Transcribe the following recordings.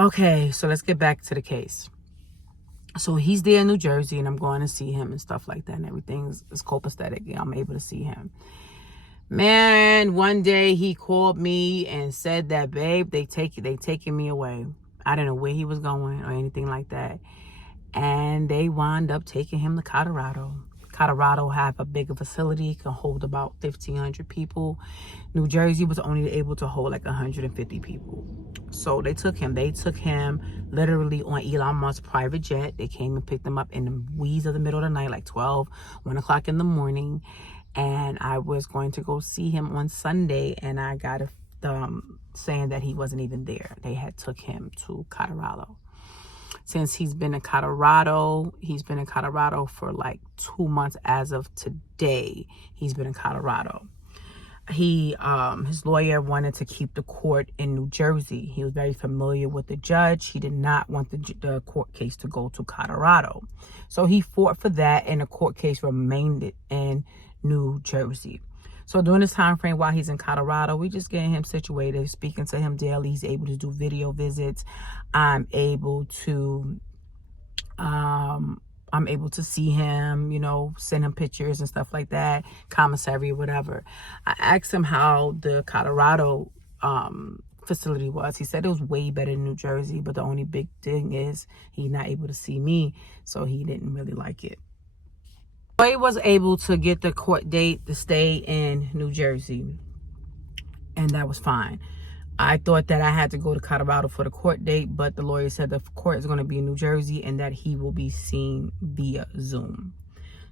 Okay, so let's get back to the case. So he's there in New Jersey, and I'm going to see him and stuff like that, and everything is copacetic. And I'm able to see him. Man, one day he called me and said that, babe, they taking me away. I didn't know where he was going or anything like that. And they wound up taking him to Colorado. Colorado have a bigger facility, can hold about 1,500 people. New Jersey was only able to hold like 150 people. So they took him. They took him literally on Elon Musk's private jet. They came and picked him up in the wee of the middle of the night, like 12, 1 o'clock in the morning. And I was going to go see him on Sunday, and I got saying that he wasn't even there. They had took him to Colorado. Since he's been in Colorado for like 2 months as of today. He's been in Colorado. His lawyer wanted to keep the court in New Jersey. He was very familiar with the judge. He did not want the court case to go to Colorado. So he fought for that, and the court case remained in New Jersey. So during this time frame while he's in Colorado, we just getting him situated, speaking to him daily. He's able to do video visits. I'm able to see him, send him pictures and stuff like that, commissary or whatever. I asked him how the Colorado facility was. He said it was way better than New Jersey, but the only big thing is he's not able to see me, so he didn't really like it. He was able to get the court date to stay in New Jersey, and that was fine. I thought that I had to go to Colorado for the court date, but the lawyer said the court is going to be in New Jersey and that he will be seen via Zoom.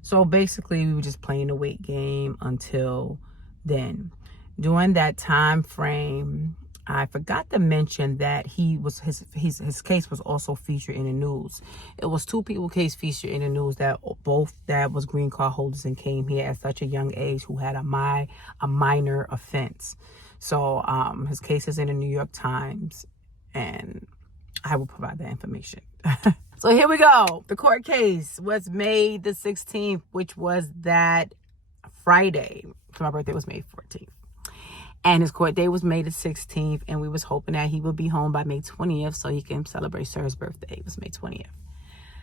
So basically, we were just playing the wait game until then. During that time frame, I forgot to mention that his case was also featured in the news. It was 2 people case featured in the news that both that was green card holders and came here at such a young age who had a minor offense. So his case is in the New York Times, and I will provide that information. So here we go. The court case was May the 16th, which was that Friday. So my birthday was May 14th. And his court date was May the 16th, and we was hoping that he would be home by May 20th so he can celebrate Sir's birthday. It was May 20th.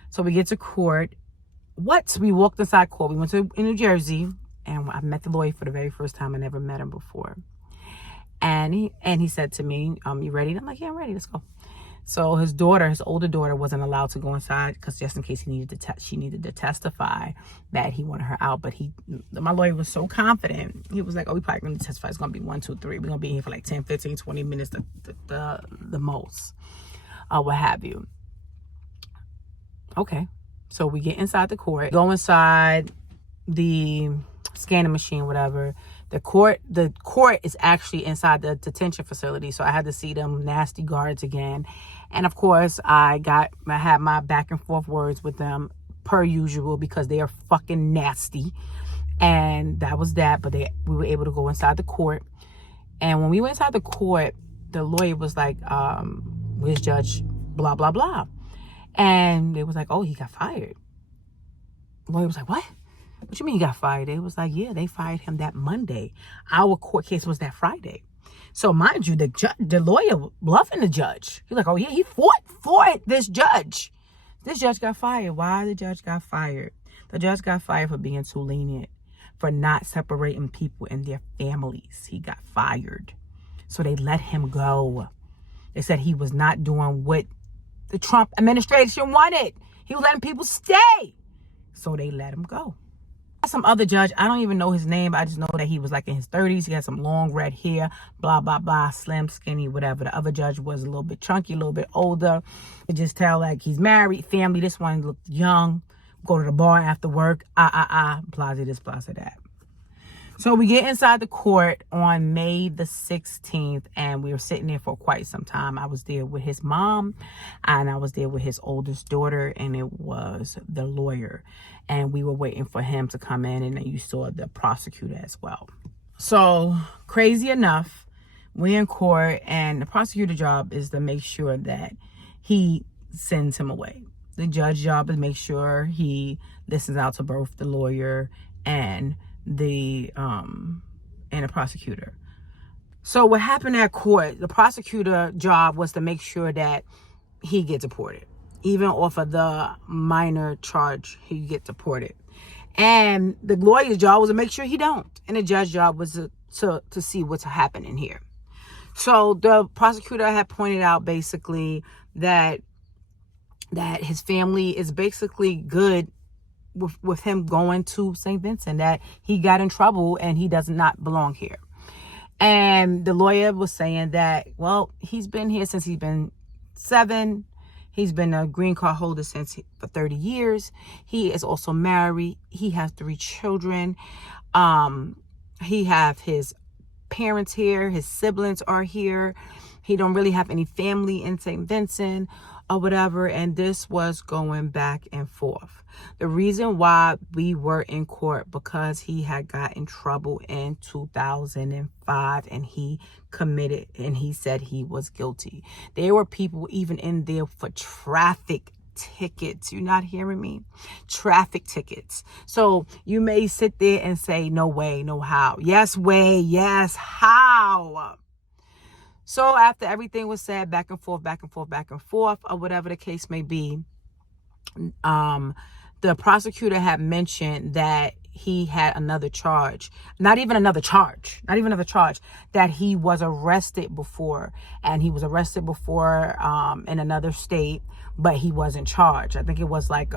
So we get to court. We walked inside court. We went to in New Jersey, and I met the lawyer for the very first time. I never met him before. And he said to me, you ready? And I'm like, yeah, I'm ready. Let's go. So his older daughter, wasn't allowed to go inside because just in case she needed to testify that he wanted her out. But my lawyer was so confident. He was like, oh, we probably going to testify. It's going to be 1, 2, 3. We're going to be here for like 10, 15, 20 minutes, the most, what have you. Okay. So we get inside the court, go inside the scanning machine, whatever. The court is actually inside the detention facility, so I had to see them nasty guards again. And of course, I had my back and forth words with them per usual because they are fucking nasty. And that was that. But we were able to go inside the court. And when we went inside the court, the lawyer was like, "Where's Judge blah blah blah?" And they was like, "Oh, he got fired." The lawyer was like, "What? What you mean he got fired?" They was like, yeah, they fired him that Monday. Our court case was that Friday. So mind you, the lawyer bluffing the judge. He's like, oh yeah, he fought for this judge. This judge got fired. Why the judge got fired? The judge got fired for being too lenient, for not separating people and their families. He got fired. So they let him go. They said he was not doing what the Trump administration wanted. He was letting people stay. So they let him go. Some other judge, I don't even know his name, but I just know that he was like in his 30s. He had some long red hair, blah blah blah, slim, skinny, whatever. The other judge was a little bit chunky, a little bit older. You just tell like he's married, family. This one looked young, go to the bar after work, plaza this, plaza that. So we get inside the court on May the 16th, and we were sitting there for quite some time. I was there with his mom, and I was there with his oldest daughter, and it was the lawyer. And we were waiting for him to come in, and then you saw the prosecutor as well. So crazy enough, we're in court, and the prosecutor job is to make sure that he sends him away. The judge's job is to make sure he listens out to both the lawyer and the prosecutor. So what happened at court, the prosecutor job was to make sure that he get deported. Even off of the minor charge, he get deported. And the lawyer's job was to make sure he don't. And the judge's job was to see what's happening here. So the prosecutor had pointed out basically that his family is basically good with him going to St. Vincent, that he got in trouble and he does not belong here. And the lawyer was saying that, well, he's been here since he's been 7. He's been a green card holder for 30 years. He is also married. He has 3 children. He have his parents here. His siblings are here. He don't really have any family in St. Vincent or whatever. And this was going back and forth. The reason why we were in court, because he had got in trouble in 2005 and he committed, and he said he was guilty. There were people even in there for traffic tickets. You're not hearing me? Traffic tickets. So you may sit there and say, no way, no how. Yes way, yes how. So after everything was said, back and forth, or whatever the case may be, the prosecutor had mentioned that he had another charge, not even another charge, that he was arrested before, and he was arrested before in another state, but he wasn't charged. I think it was like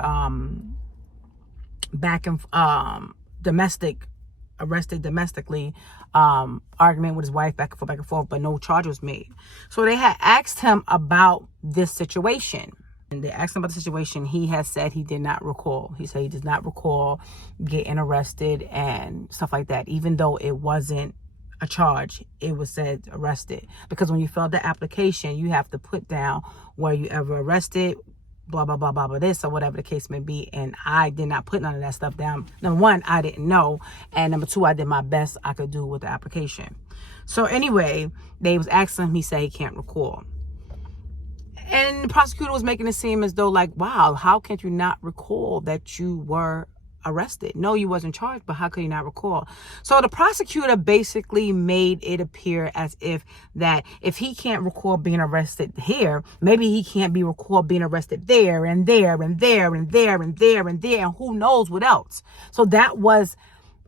arrested domestically, argument with his wife, back and forth, but no charge was made. So they had asked him about this situation. And they asked him about the situation. He has said he did not recall. He said he does not recall getting arrested and stuff like that. Even though it wasn't a charge, it was said arrested. Because when you fill the application, you have to put down were you ever arrested, blah, blah, blah, blah, blah, this or whatever the case may be. And I did not put none of that stuff down. Number 1, I didn't know. And number 2, I did my best I could do with the application. So anyway, they was asking him, he said he can't recall. And the prosecutor was making it seem as though like, wow, how can you not recall that you were arrested? No, you wasn't charged, but how could you not recall? So the prosecutor basically made it appear as if that if he can't recall being arrested here, maybe he can't be recalled being arrested there and there and there and there and there and there and who knows what else. So that was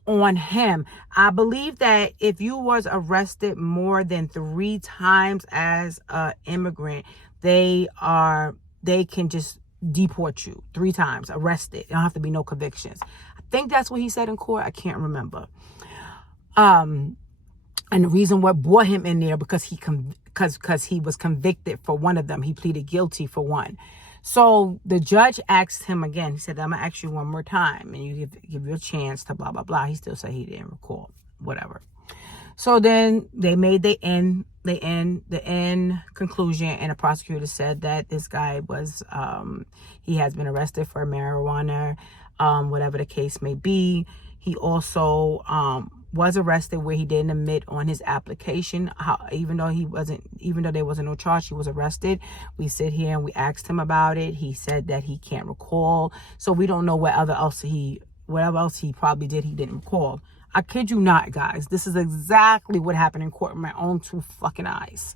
on him. I believe that if you was arrested more than 3 times as an immigrant, they can just deport you 3 times, arrested. There don't have to be no convictions. I think that's what he said in court. I can't remember. And the reason what brought him in there because he was convicted for one of them. He pleaded guilty for one. So the judge asked him again. He said, I'm gonna ask you one more time, and you give you a chance to blah blah blah. He still said he didn't recall, whatever. So then they made the end conclusion, and the prosecutor said that this guy was, he has been arrested for marijuana, whatever the case may be. He also was arrested where he didn't admit on his application, even though there wasn't no charge, he was arrested. We sit here and we asked him about it. He said that he can't recall. So we don't know whatever else he probably did, he didn't recall. I kid you not, guys. This is exactly what happened in court with my own 2 fucking eyes.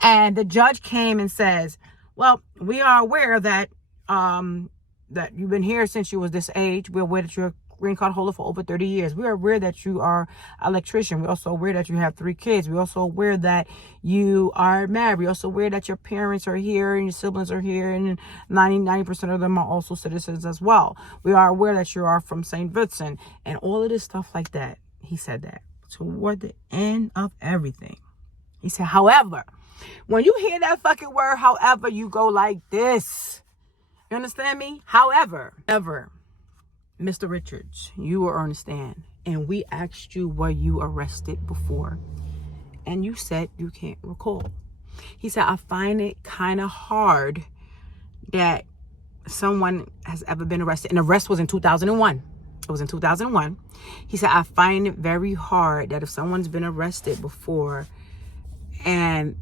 And the judge came and says, well, we are aware that that you've been here since you was this age. We're aware that you're a green card holder for over 30 years. We are aware that you are an electrician. We're also aware that you have 3 kids. We're also aware that you are married. We're also aware that your parents are here and your siblings are here, and 90% of them are also citizens as well. We are aware that you are from St. Vincent and all of this stuff like that. He said that toward the end of everything. He said, however, when you hear that fucking word, however, you go like this. You understand me? However, Mr. Richards, you will understand. And we asked you, were you arrested before? And you said you can't recall. He said, I find it kind of hard that someone has ever been arrested. And the arrest was in 2001. It was in 2001. He said, I find it very hard that if someone's been arrested before and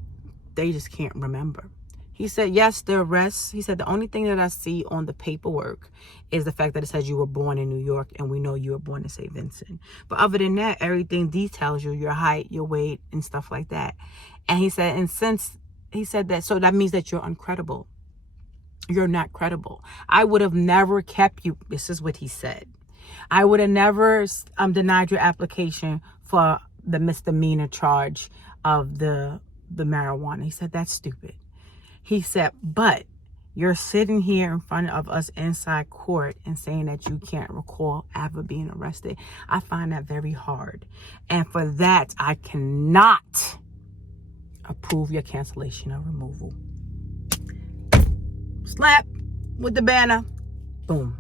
they just can't remember. He said, yes, the arrest, he said, the only thing that I see on the paperwork is the fact that it says you were born in New York, and we know you were born in St. Vincent. But other than that, everything details you, your height, your weight, and stuff like that. And he said, and since he said that, so that means that you're uncredible. You're not credible. I would have never kept you. This is what he said. I would have never denied your application for the misdemeanor charge of the marijuana. He said, that's stupid. He said, but you're sitting here in front of us inside court and saying that you can't recall ever being arrested. I find that very hard. And for that, I cannot approve your cancellation or removal. Slap with the banner. Boom.